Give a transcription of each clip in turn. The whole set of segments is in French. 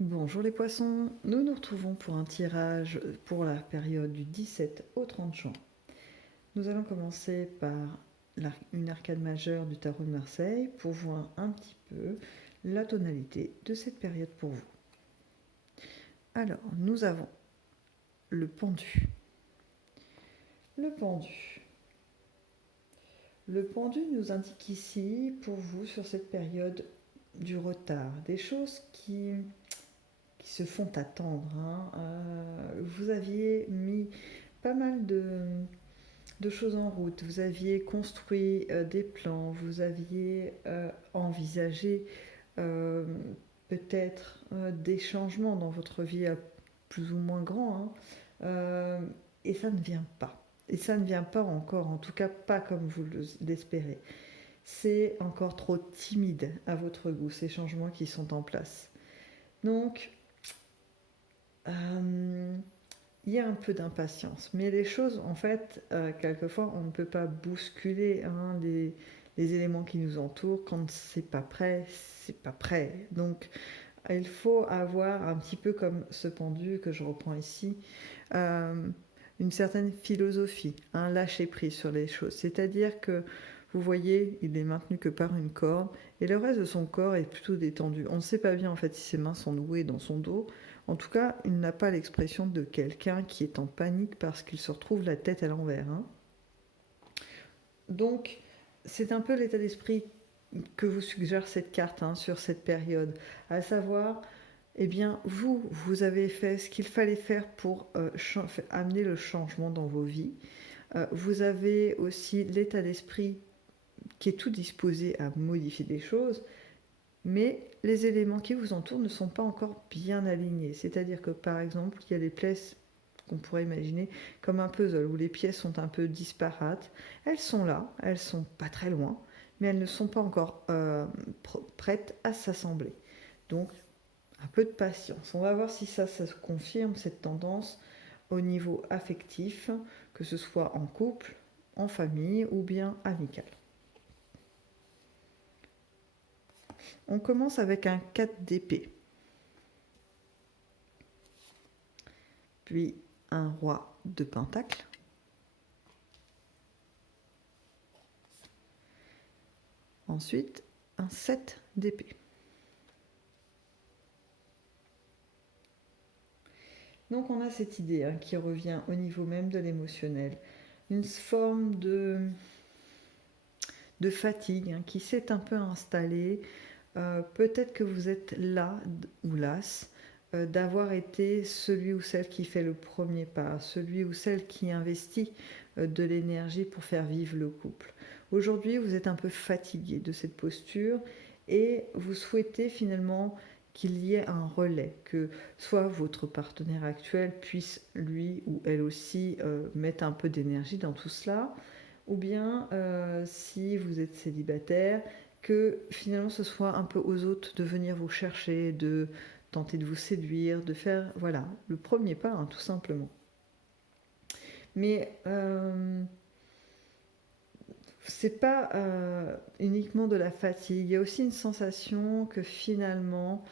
Bonjour les poissons, nous nous retrouvons pour un tirage pour la période du 17 au 30 juin. Nous allons commencer par une arcane majeure du tarot de Marseille pour voir un petit peu la tonalité de cette période pour vous. Alors, nous avons le pendu. Le pendu. Le pendu nous indique ici, pour vous, sur cette période, du retard, des choses qui se font attendre. Vous aviez mis pas mal de choses en route, vous aviez construit des plans, vous aviez envisagé euh, peut-être des changements dans votre vie plus ou moins grands, et ça ne vient pas. Et ça ne vient pas encore, en tout cas pas comme vous l'espérez. C'est encore trop timide à votre goût, ces changements qui sont en place. Donc, il y a un peu d'impatience, mais les choses, en fait, quelquefois, on ne peut pas bousculer les éléments qui nous entourent. Quand c'est pas prêt, c'est pas prêt. Donc, il faut avoir un petit peu comme ce pendu que je reprends ici, euh, une certaine philosophie, un lâcher prise sur les choses. C'est-à-dire que vous voyez, il est maintenu que par une corde et le reste de son corps est plutôt détendu. On ne sait pas bien en fait si ses mains sont nouées dans son dos. En tout cas, il n'a pas l'expression de quelqu'un qui est en panique parce qu'il se retrouve la tête à l'envers. Donc, c'est un peu l'état d'esprit que vous suggère cette carte sur cette période, à savoir, eh bien, vous avez fait ce qu'il fallait faire pour amener le changement dans vos vies. Vous avez aussi l'état d'esprit qui est tout disposé à modifier des choses, mais les éléments qui vous entourent ne sont pas encore bien alignés. C'est-à-dire que, par exemple, il y a des pièces qu'on pourrait imaginer comme un puzzle où les pièces sont un peu disparates. Elles sont là, elles sont pas très loin, mais elles ne sont pas encore prêtes à s'assembler. Donc, un peu de patience. On va voir si ça se confirme, cette tendance, au niveau affectif, que ce soit en couple, en famille ou bien amical. On commence avec un 4 d'épée, puis un roi de pentacle, ensuite un 7 d'épée. Donc on a cette idée qui revient au niveau même de l'émotionnel, une forme de fatigue qui s'est un peu installée. Peut-être que vous êtes là ou las d'avoir été celui ou celle qui fait le premier pas, celui ou celle qui investit de l'énergie pour faire vivre le couple. Aujourd'hui, vous êtes un peu fatigué de cette posture et vous souhaitez finalement qu'il y ait un relais, que soit votre partenaire actuel puisse lui ou elle aussi mettre un peu d'énergie dans tout cela, ou bien si vous êtes célibataire, que finalement ce soit un peu aux autres de venir vous chercher, de tenter de vous séduire, de faire voilà le premier pas tout simplement. Mais c'est pas uniquement de la fatigue, il y a aussi une sensation que finalement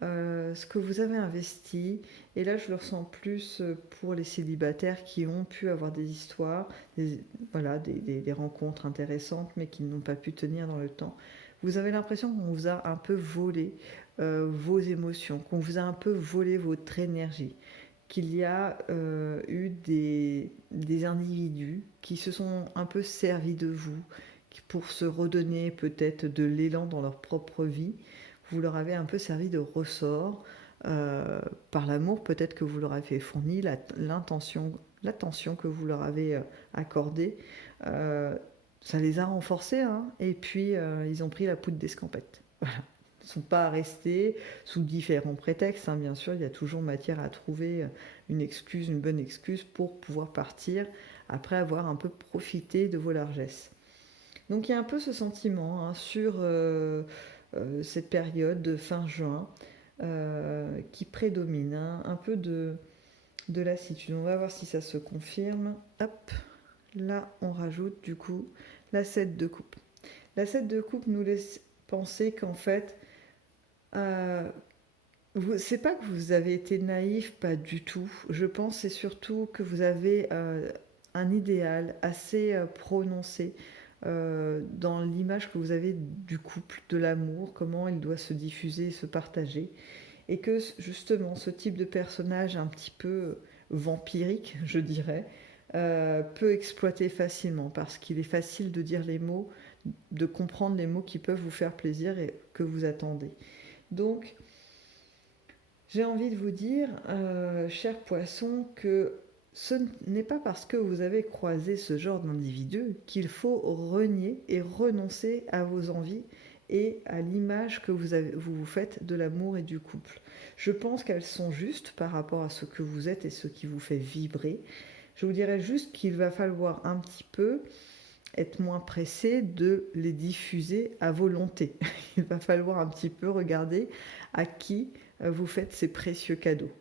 ce que vous avez investi, et là je le ressens plus pour les célibataires qui ont pu avoir des histoires, des rencontres intéressantes mais qui n'ont pas pu tenir dans le temps. Vous avez l'impression qu'on vous a un peu volé vos émotions, qu'on vous a un peu volé votre énergie, qu'il y a eu des individus qui se sont un peu servis de vous pour se redonner peut-être de l'élan dans leur propre vie. Vous leur avez un peu servi de ressort par l'amour peut-être que vous leur avez fourni, l'attention que vous leur avez accordée. Ça les a renforcés et puis ils ont pris la poudre d'escampette. Voilà. Ils ne sont pas restés sous différents prétextes. Bien sûr, il y a toujours matière à trouver une bonne excuse pour pouvoir partir après avoir un peu profité de vos largesses. Donc il y a un peu ce sentiment sur cette période de fin juin qui prédomine, un peu de lassitude. On va voir si ça se confirme. Hop, là on rajoute du coup la 7 de coupe. La 7 de coupe nous laisse penser qu'en fait, C'est pas que vous avez été naïf, pas du tout. Je pense c'est surtout que vous avez un idéal assez prononcé dans l'image que vous avez du couple, de l'amour, comment il doit se diffuser et se partager. Et que justement ce type de personnage un petit peu vampirique, je dirais, peut exploiter facilement parce qu'il est facile de dire les mots, de comprendre les mots qui peuvent vous faire plaisir et que vous attendez. Donc, j'ai envie de vous dire, cher poisson, que ce n'est pas parce que vous avez croisé ce genre d'individu qu'il faut renier et renoncer à vos envies et à l'image que vous vous faites de l'amour et du couple. Je pense qu'elles sont justes par rapport à ce que vous êtes et ce qui vous fait vibrer. Je vous dirais juste qu'il va falloir un petit peu être moins pressé de les diffuser à volonté. Il va falloir un petit peu regarder à qui vous faites ces précieux cadeaux.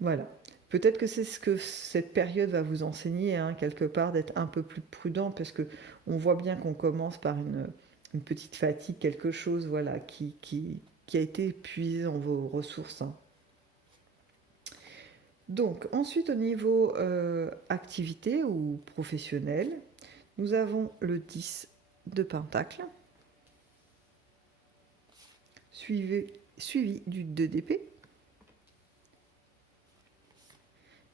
Voilà. Peut-être que c'est ce que cette période va vous enseigner, hein, quelque part, d'être un peu plus prudent, parce que on voit bien qu'on commence par une petite fatigue, quelque chose voilà, qui a été épuisé dans vos ressources. Hein. Donc, ensuite, au niveau activité ou professionnel, nous avons le 10 de Pentacle, suivi du 2 d'épée,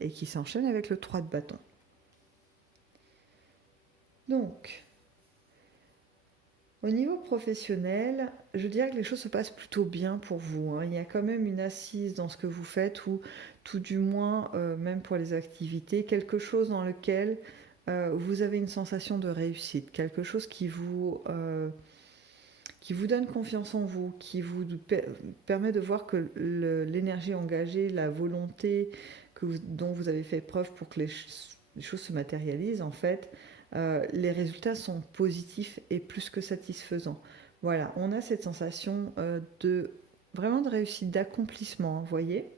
et qui s'enchaîne avec le 3 de bâton. Donc, au niveau professionnel, je dirais que les choses se passent plutôt bien pour vous. Hein. Il y a quand même une assise dans ce que vous faites, ou tout du moins, même pour les activités, quelque chose dans lequel vous avez une sensation de réussite, quelque chose qui vous donne confiance en vous, qui vous permet de voir que l'énergie engagée, la volonté dont vous avez fait preuve pour que les choses se matérialisent, en fait, les résultats sont positifs et plus que satisfaisants. Voilà, on a cette sensation vraiment de réussite, d'accomplissement, vous voyez.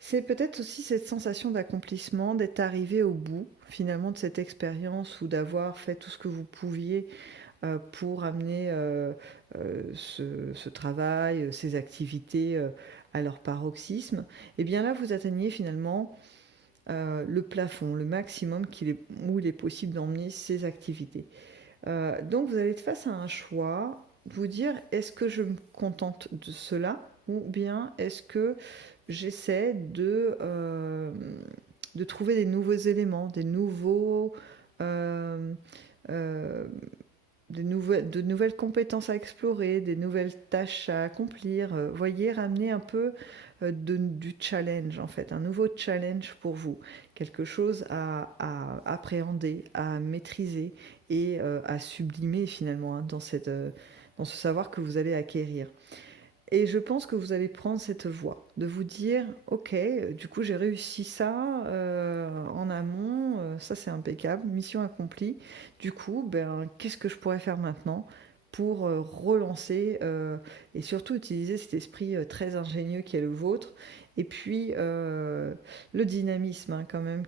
C'est peut-être aussi cette sensation d'accomplissement, d'être arrivé au bout finalement de cette expérience ou d'avoir fait tout ce que vous pouviez pour amener ce travail, ces activités à leur paroxysme. Et bien là, vous atteignez finalement le plafond, le maximum où il est possible d'emmener ces activités. Donc vous allez être face à un choix, vous dire est-ce que je me contente de cela ou bien est-ce que j'essaie de trouver des nouveaux éléments, euh, euh, de nouvelles compétences à explorer, des nouvelles tâches à accomplir. Voyez, ramener un peu du challenge en fait, un nouveau challenge pour vous, quelque chose à appréhender, à maîtriser et à sublimer finalement hein, dans ce savoir que vous allez acquérir. Et je pense que vous allez prendre cette voie, de vous dire, ok, du coup j'ai réussi ça en amont, ça c'est impeccable, mission accomplie. Du coup, qu'est-ce que je pourrais faire maintenant pour relancer et surtout utiliser cet esprit très ingénieux qui est le vôtre. Et puis le dynamisme hein, quand même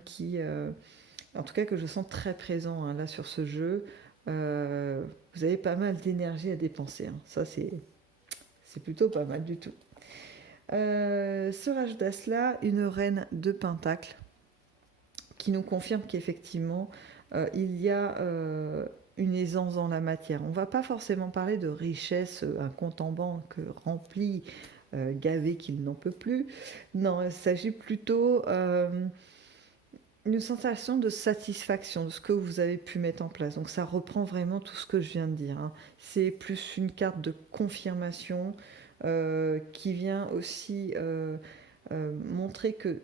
en tout cas que je sens très présent hein, là sur ce jeu. Vous avez pas mal d'énergie à dépenser, hein. Ça c'est plutôt pas mal du tout. Se rajoute à cela une reine de Pentacle qui nous confirme qu'effectivement il y a une aisance dans la matière. On ne va pas forcément parler de richesse, un compte en banque rempli, gavé qu'il n'en peut plus. Non, il s'agit plutôt une sensation de satisfaction de ce que vous avez pu mettre en place. Donc ça reprend vraiment tout ce que je viens de dire. Hein. C'est plus une carte de confirmation qui vient aussi montrer que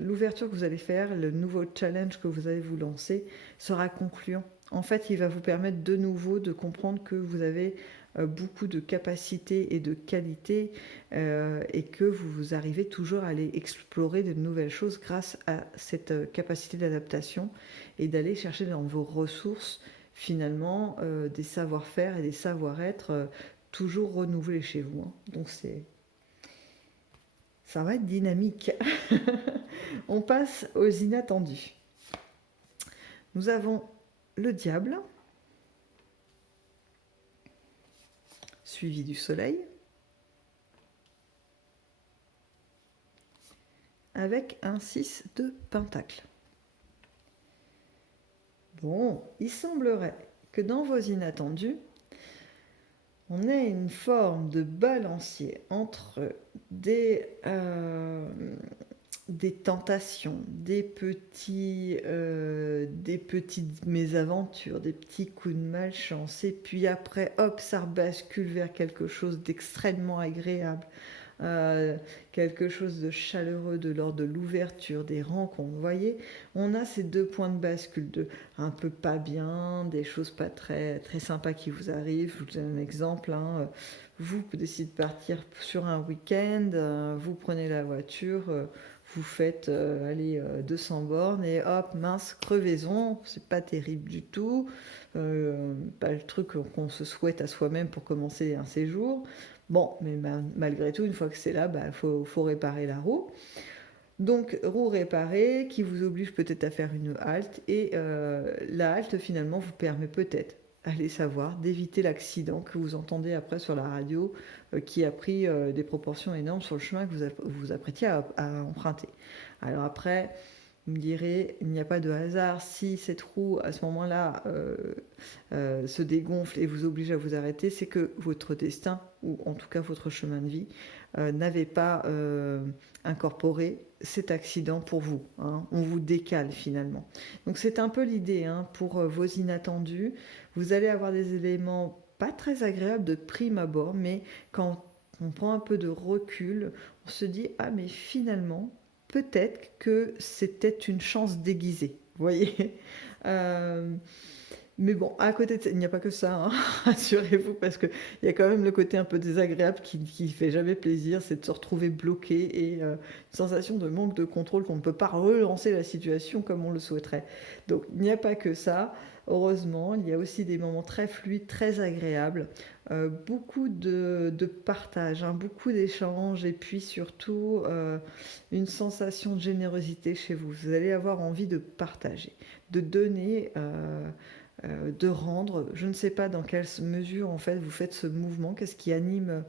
l'ouverture que vous allez faire, le nouveau challenge que vous allez vous lancer sera concluant. En fait, il va vous permettre de nouveau de comprendre que vous avez beaucoup de capacités et de qualités et que vous arrivez toujours à aller explorer de nouvelles choses grâce à cette capacité d'adaptation et d'aller chercher dans vos ressources finalement des savoir-faire et des savoir-être toujours renouvelés chez vous. Hein. Donc ça va être dynamique. On passe aux inattendus. Nous avons le diable, suivi du soleil, avec un 6 de pentacle. Bon, il semblerait que dans vos inattendus, on ait une forme de balancier entre des tentations, des petites mésaventures, des petits coups de malchance, et puis après, hop, ça rebascule vers quelque chose d'extrêmement agréable, quelque chose de chaleureux, de l'ordre de l'ouverture, des rencontres. Vous voyez, on a ces deux points de bascule, de un peu pas bien, des choses pas très, très sympas qui vous arrivent. Je vous donne un exemple, hein. Vous décidez de partir sur un week-end, vous prenez la voiture, vous faites 200 bornes et hop, mince, crevaison, c'est pas terrible du tout, pas le truc qu'on se souhaite à soi-même pour commencer un séjour. Bon, mais malgré tout, une fois que c'est là, faut réparer la roue. Donc, roue réparée qui vous oblige peut-être à faire une halte, et la halte finalement vous permet peut-être, allez savoir, d'éviter l'accident que vous entendez après sur la radio, qui a pris des proportions énormes sur le chemin que vous apprêtiez à emprunter. Alors après, vous me direz, il n'y a pas de hasard. Si cette roue, à ce moment-là, se dégonfle et vous oblige à vous arrêter, c'est que votre destin, ou en tout cas votre chemin de vie, n'avait pas incorporé cet accident pour vous, hein. On vous décale finalement. Donc c'est un peu l'idée, hein, pour vos inattendus. Vous allez avoir des éléments pas très agréables de prime abord, mais quand on prend un peu de recul, on se dit, ah mais finalement, peut-être que c'était une chance déguisée, vous voyez. Mais bon, à côté de ça, il n'y a pas que ça, hein, rassurez-vous, parce qu'il y a quand même le côté un peu désagréable qui fait jamais plaisir, c'est de se retrouver bloqué, et une sensation de manque de contrôle, qu'on ne peut pas relancer la situation comme on le souhaiterait. Donc il n'y a pas que ça. Heureusement, il y a aussi des moments très fluides, très agréables, beaucoup de partage, hein, beaucoup d'échanges, et puis surtout une sensation de générosité chez vous. Vous allez avoir envie de partager, de donner, de rendre. Je ne sais pas dans quelle mesure en fait vous faites ce mouvement, qu'est-ce qui anime,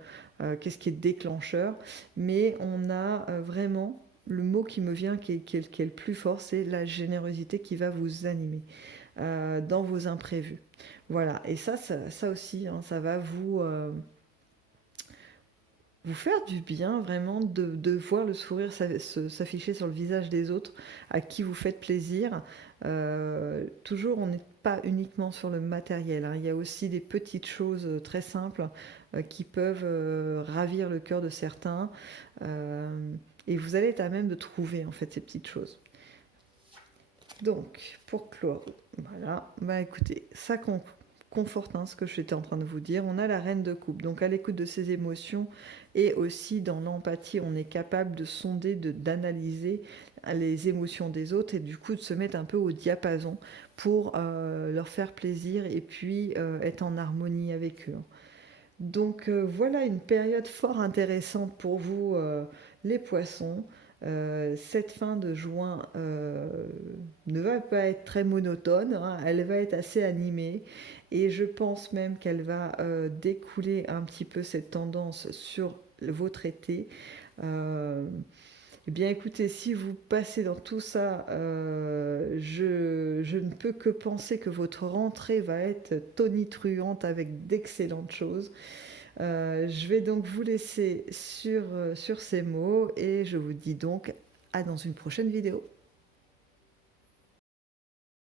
qu'est-ce qui est déclencheur, mais on a vraiment le mot qui me vient, qui est le plus fort, c'est la générosité qui va vous animer dans vos imprévus. Voilà, et ça aussi, hein, ça va vous faire du bien vraiment de voir le sourire s'afficher sur le visage des autres à qui vous faites plaisir. Toujours, on n'est pas uniquement sur le matériel, hein. Il y a aussi des petites choses très simples qui peuvent ravir le cœur de certains. Et vous allez être à même de trouver en fait ces petites choses. Donc, pour clore, voilà, écoutez, ça conforte, hein, ce que j'étais en train de vous dire. On a la reine de coupe, donc à l'écoute de ses émotions, et aussi dans l'empathie, on est capable de sonder, d'analyser les émotions des autres, et du coup de se mettre un peu au diapason pour leur faire plaisir, et puis être en harmonie avec eux. Donc voilà une période fort intéressante pour vous, les poissons. Cette fin de juin ne va pas être très monotone, hein, elle va être assez animée, et je pense même qu'elle va découler un petit peu cette tendance sur votre été. Eh bien écoutez, si vous passez dans tout ça, je ne peux que penser que votre rentrée va être tonitruante avec d'excellentes choses. Je vais donc vous laisser sur ces mots, et je vous dis donc à dans une prochaine vidéo.